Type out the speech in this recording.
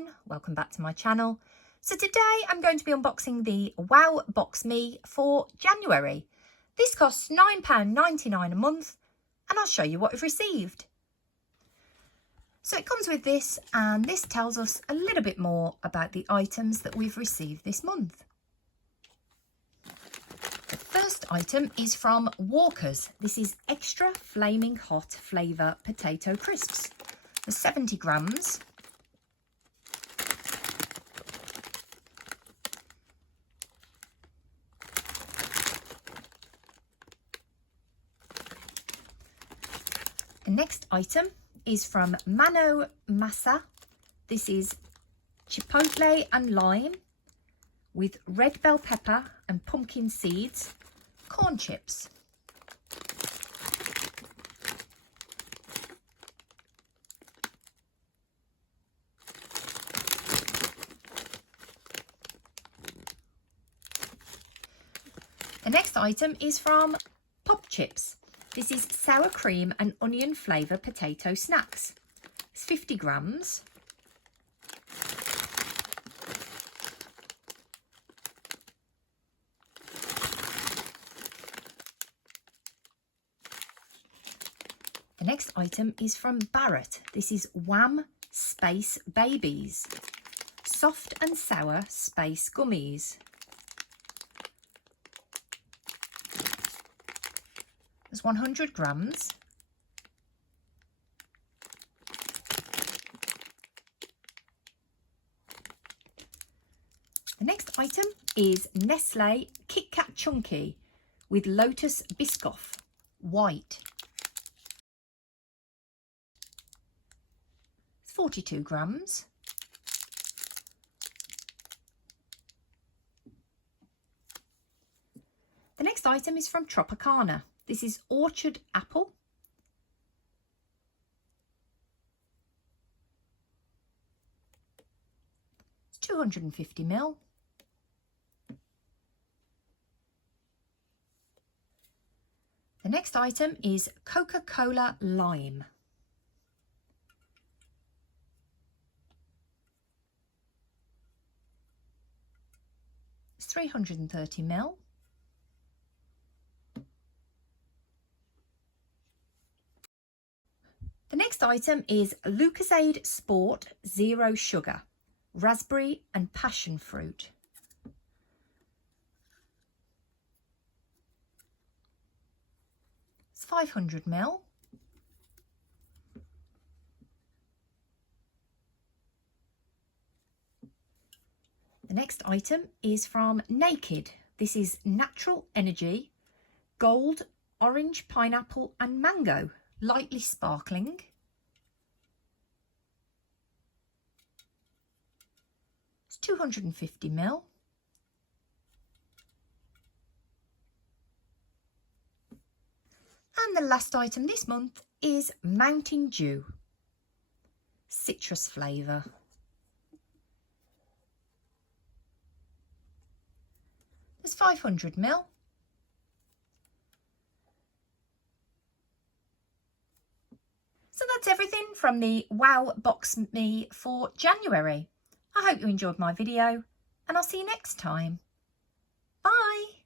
everyone, welcome back to my channel. So today I'm going to be unboxing the WowBoxMe for January. This costs £9.99 a month and I'll show you what I've received. So it comes with this, and this tells us a little bit more about the items that we've received this month. The first item is from Walker's. This is extra flaming hot flavour potato crisps. For 70 grams. The next item is from Mano Masa. This is chipotle and lime with red bell pepper and pumpkin seeds, corn chips. The next item is from Popchips. This is sour cream and onion flavour potato snacks. It's 50 grams. The next item is from Barratt. This is Wham Space Babies. Soft and sour space gummies. There's 100 grams. The next item is Nestle Kitkat Chunky with lotus biscoff, white. It's 42 grams. The next item is from Tropicana. This is orchard apple. It's 250 ml. The next item is Coca Cola lime. It's 330 ml. The next item is Lucozade Sport Zero Sugar, raspberry and passion fruit. It's 500 ml. The next item is from Naked. This is Natural Energy, gold, orange, pineapple and mango. Lightly sparkling. It's 250 ml. And the last item this month is Mountain Dew, citrus flavour. There's 500 ml. So that's everything from the WowBoxMe for January. I hope you enjoyed my video and I'll see you next time. Bye!